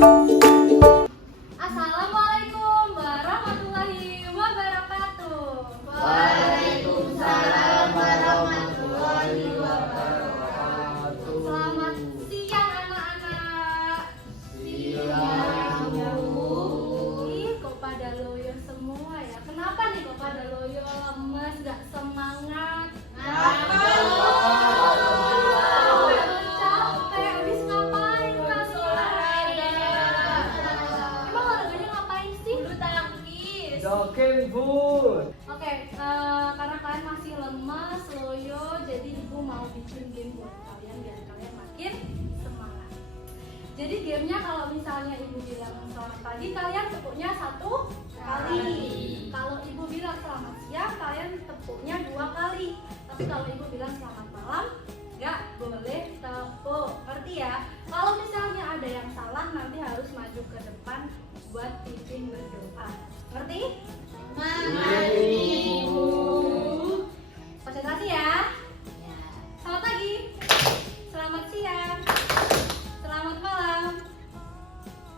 Assalamualaikum warahmatullahi wabarakatuh. Waalaikumsalam warahmatullahi wabarakatuh. Selamat siang anak-anak. Siang, Bu. Ih, kok pada loyo semua ya? Kenapa nih kok pada loyo, lemes, gak semangat? Capek, habis ngapain kalian? Emang olahraganya ngapain sih? Bulu tangkis. Jogging, Bu. Oke, karena kalian masih lemas, loyo, jadi ibu mau bikin game buat kalian biar kalian makin semangat. Jadi gamenya kalau misalnya ibu bilang selamat pagi, kalian tepuknya 1 kali. Kalau ibu bilang selamat siang, kalian tepuknya 2 kali. Tapi kalau ibu bilang selamat malam, nggak boleh tepuk. Ngerti ya? Kalau misalnya ada yang salah, nanti harus maju ke depan buat pimpin berdoa. Ngerti? Ibu. Konsentrasi ya. Selamat pagi. Selamat siang. Selamat malam.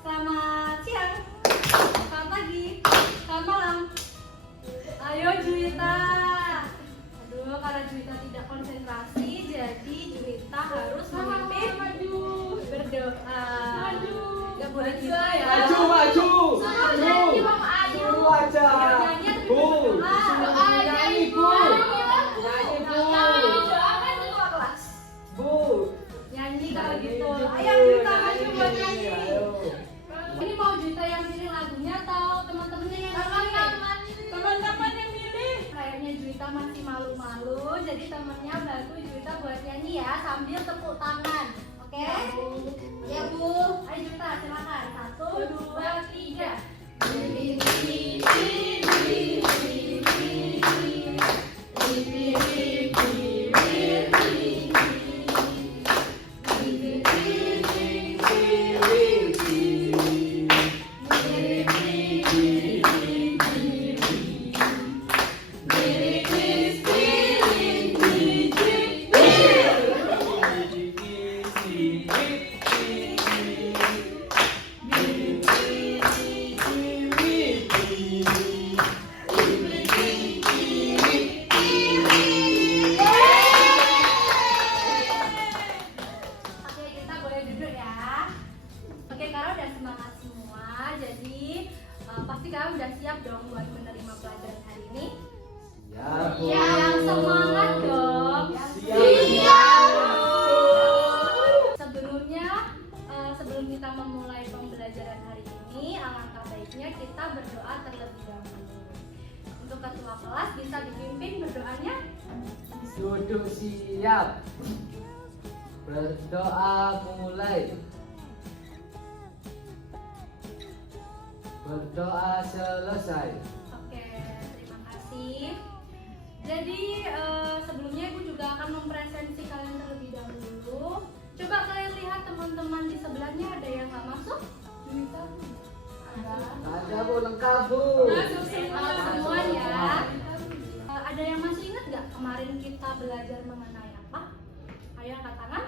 Selamat siang. Selamat pagi. Selamat malam. Ayo Juwita. Aduh, karena Juwita tidak konsentrasi, jadi Juwita harus memimpin berdoa. Gak boleh gitu ya. Maju. Nyanyi, Mama Ayu. Suruh aja. Nyanyi tapi Bu. berdoa. Nyanyi, Bu. Nyanyi, Bu. Doakan ketua kelas. Bu. Nyanyi kalau gitu. Bu. Ayo Juwita maju buat nyanyi. Ayo. Ini mau Juwita yang pilih lagunya atau teman-temannya yang pilih? Teman-teman yang pilih. Kayaknya Juwita masih malu-malu, jadi temennya bantu Juwita buat nyanyi ya sambil tepuk tangan. Oke? Ya Bu. Ayo Juwita silakan. 1, 2, 3. Oke, kita boleh duduk ya. Oke, kalian udah semangat semua, jadi pasti kalian udah siap dong buat menerima pelajaran hari ini. Ya, Bu. Yang semangat dong. Siap. Sebelumnya, sebelum kita memulai pembelajaran hari ini, alangkah baiknya kita berdoa terlebih dahulu. Untuk ketua kelas bisa dipimpin berdoanya. Duduk siap. Berdoa mulai. Berdoa selesai. Oke, terima kasih. Jadi sebelumnya ibu juga akan mempresentasi kalian terlebih dahulu. Coba kalian lihat teman-teman di sebelahnya ada yang nggak masuk? Juwita? Ada, Bu, lengkap, Bu. Masuk semua ya. Ada yang masih ingat nggak kemarin kita belajar mengenai apa? Ayo angkat tangan.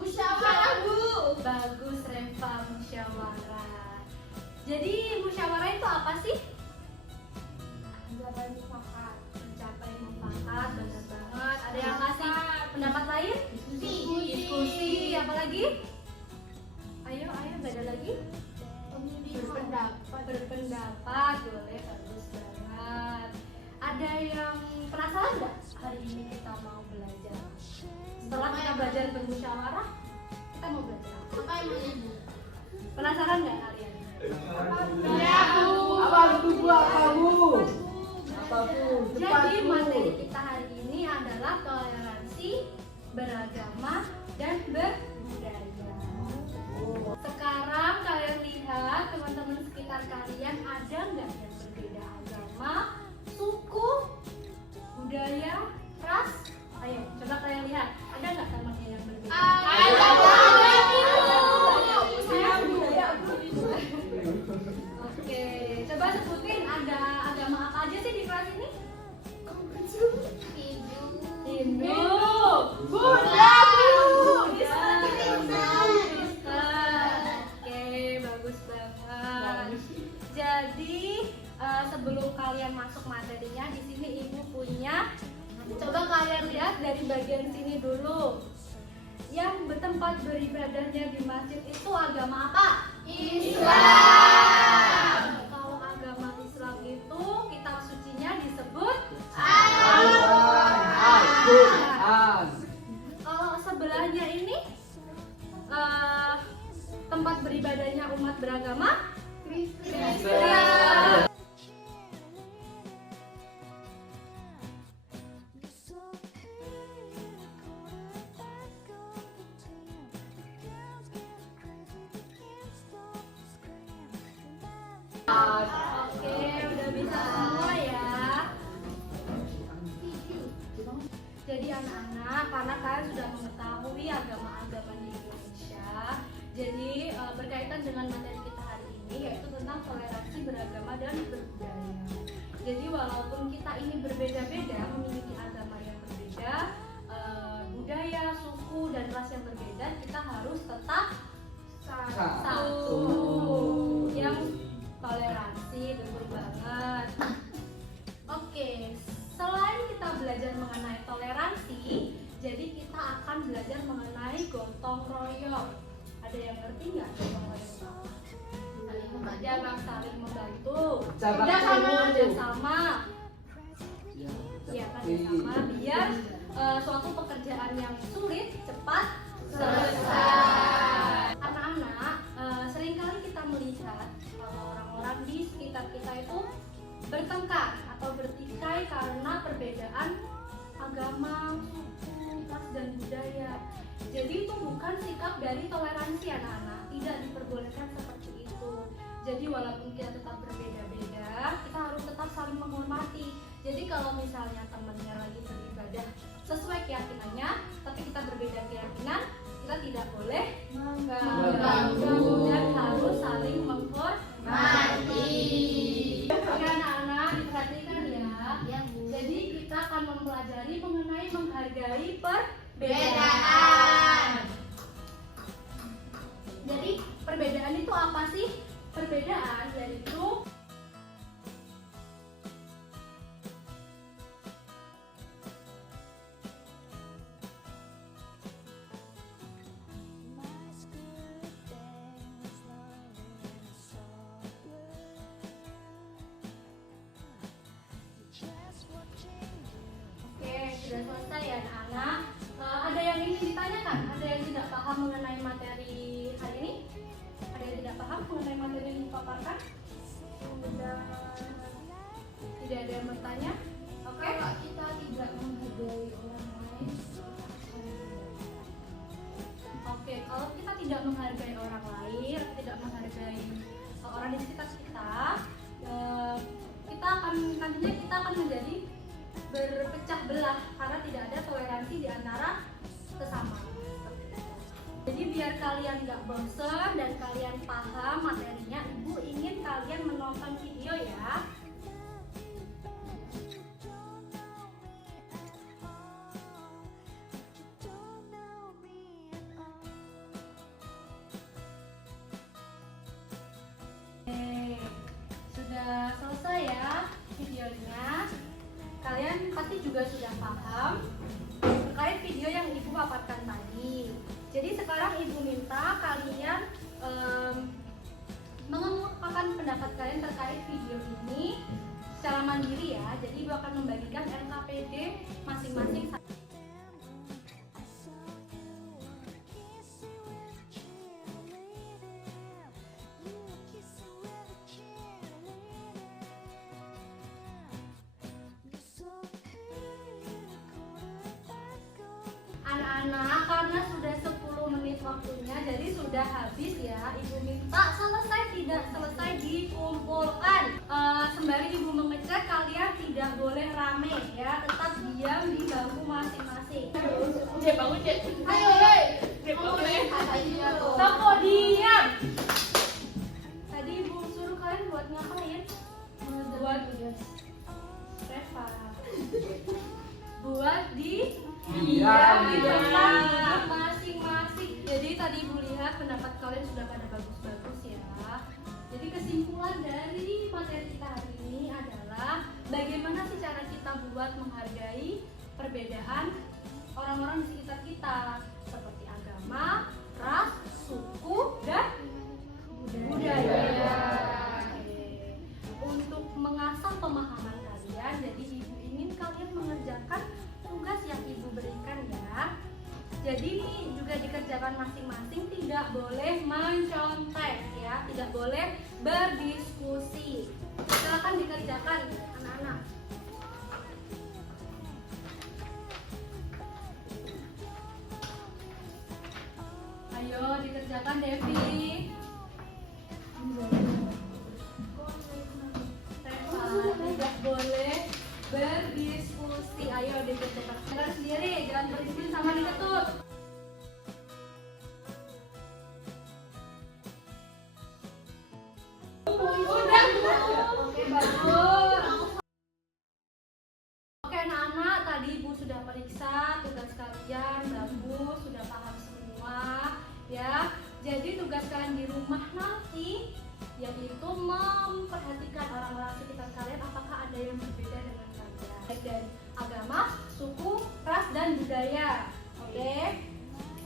Musyawarah, Bu. Bagus Reva, musyawarah. Jadi musyawarah itu apa sih? Mencapai mufakat, benar banget. Ada yang kasih pendapat lain? Diskusi, apa lagi? Ayo, nggak ada lagi? Berpendapat, boleh, bagus banget. Ada yang penasaran nggak hari ini kita mau belajar? Setelah kita belajar bermusyawarah, kita mau belajar apa? Apa emangnya, Bu? Penasaran nggak kalian? Ya, Bu. Apa, Bu? Apa, Bu? Apa, Bu? Cepat, Jadi Bu. materi kita hari ini adalah toleransi, beragama, dan berbudaya. Sekarang kalian lihat teman-teman sekitar kalian ada nggak yang berbeda agama, suku, budaya, ras? Ayo, coba kalian lihat. Ada nggak temannya yang berbeda? Ada, Bu. Oke, coba sebutin ada agama apa aja sih di kelas ini? Hindu, Buddha, Bu. Islam, bagian sini dulu. Yang bertempat beribadahnya di masjid itu agama apa? Islam. Kalau agama Islam itu kitab sucinya disebut Al-Quran. Kalau sebelahnya ini tempat beribadahnya umat beragama Kristen. Oke, udah bisa semua ya. Jadi anak-anak, karena kalian sudah mengetahui agama-agama di Indonesia, jadi berkaitan dengan materi kita hari ini yaitu tentang toleransi beragama dan berbudaya. Jadi walaupun kita ini berbeda-beda, memiliki agama yang berbeda, budaya, suku dan ras yang berbeda, kita harus tetap satu yang toleransi, betul banget. Oke, selain kita belajar mengenai toleransi, jadi kita akan belajar mengenai gotong royong. Ada yang ngerti nggak gotong royong? Saling membantu, kerjasama. Ya, kerjasama biar suatu pekerjaan yang sulit cepat selesai. Anak-anak, seringkali kita melihat orang-orang di sekitar kita itu bertengkar atau bertikai karena perbedaan agama, suku, ras, dan budaya. Jadi itu bukan sikap dari toleransi anak-anak, tidak diperbolehkan seperti itu. Jadi walaupun kita tetap berbeda-beda, kita harus tetap saling menghormati. Jadi kalau misalnya temannya lagi beribadah sesuai keyakinannya, tapi kita berbeda keyakinan, kita tidak boleh mengganggu dan harus saling menghormati. Oke anak-anak, diperhatikan ya. Jadi kita akan mempelajari mengenai menghargai perbedaan. Jadi perbedaan itu apa sih? Perbedaan yaitu sudah selesai ya anak-anak. Ada yang ingin ditanyakan? Ada yang tidak paham mengenai materi hari ini? Ada yang tidak paham mengenai materi yang dipaparkan? Tidak ada yang bertanya? Oke? Kalau kita tidak menghargai orang lain, Oke, kalau kita tidak menghargai orang lain, tidak menghargai orang di sekitar kita, kita akan nantinya kita akan menjadi berpecah belah karena tidak ada toleransi di antara sesama. Jadi biar kalian nggak bosan dan kalian paham materinya, Ibu ingin kalian menonton video ya. Sudah selesai ya videonya. Kalian pasti juga sudah paham terkait video yang Ibu paparkan tadi. Jadi sekarang Ibu minta kalian mengemukakan pendapat kalian terkait video ini secara mandiri ya. Jadi Ibu akan membagikan LKPD masing-masing. Anak-anak, karena sudah 10 menit waktunya, jadi sudah habis ya. Ibu minta selesai tidak selesai dikumpulkan. Sembari Ibu mengecek, kalian tidak boleh rame ya, tetap diam di bangku masing-masing. ayo hei, Toko diam. Tadi Ibu suruh kalian buat ngapain? Buat Reva. Buat diam di tempat masing-masing. Jadi tadi Ibu lihat pendapat kalian sudah pada bagus-bagus ya. Jadi kesimpulan dari materi kita hari ini adalah bagaimana sih cara kita buat menghargai perbedaan orang orang-orang di sekitar kita seperti agama, ras, suku, dan budaya. Untuk mengasah pemahaman kalian, jadi ibu ingin kalian mengerjakan tugas yang ibu berikan ya. Jadi ini juga dikerjakan masing-masing, tidak boleh mencontek ya, tidak boleh berdiskusi. Silakan dikerjakan anak-anak. Ayo dikerjakan Devi. Tidak boleh berdiskusi. Ayo dikerjakan sendiri, jangan berdiskusi sama diketut. Udah. Oke, bagus. Oke anak-anak, tadi ibu sudah periksa tugas kalian, bagus, sudah paham semua ya. Jadi tugas kalian di rumah nanti yaitu memperhatikan orang-orang sekitar kalian, apakah ada yang berbeda dengan kalian, baik dari agama, suku, ras, dan budaya. Oke,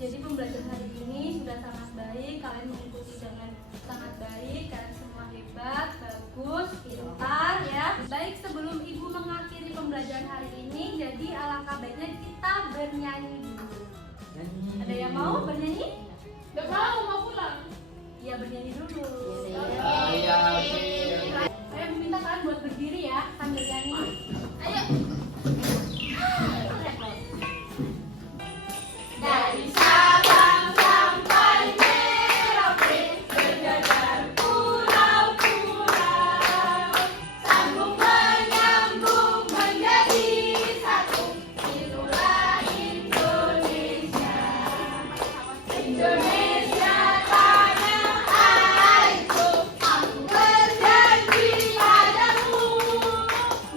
jadi pembelajaran hari ini sudah sangat baik, kalian mengikuti dengan sangat baik, kalian semua hebat, bagus, pintar ya. Baik, sebelum ibu mengakhiri pembelajaran hari ini, jadi alangkah baiknya kita bernyanyi dulu. Ada yang mau bernyanyi? Gak mau pulang. Iya, bernyanyi dulu. Saya Saya minta kalian buat berdiri ya sambil nyanyi. Ayo. Dari Sabang sampai Merauke, berjajar pulau-pulau, sambung menyambung menjadi satu. Itulah Indonesia. Indonesia tanah airku, aku berjanji padamu,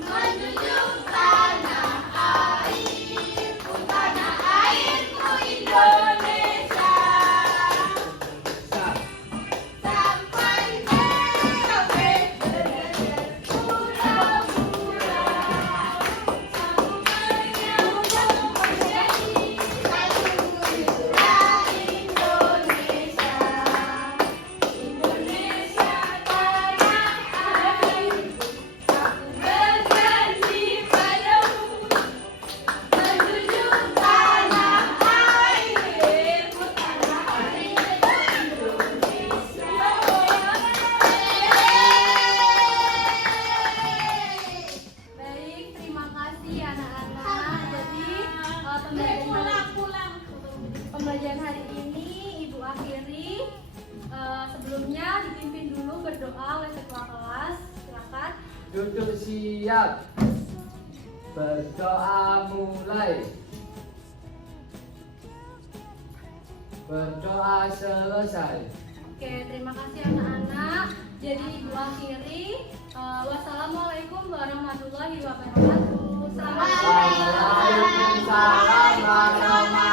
menjunjung tanah airku, tanah airku Indonesia. Sampai Merauke, berjajar pulau-pulau, sambung menyambung menjadi satu. Itulah Indonesia. Indonesia tanah airku, aku berjanji padamu, menjunjung tanah airku, tanah airku Indonesia. Baik, terima kasih anak-anak. Jadi pembelajaran hari ini ibu akhiri. Sebelumnya dipimpin dulu berdoa oleh ketua kelas. Silakan. duduk siap. Berdoa mulai. Berdoa selesai. Oke, terima kasih anak-anak. Jadi ibu akhiri. Wassalamualaikum warahmatullahi wabarakatuh. Selamat Waalaikumsalam warahmatullahi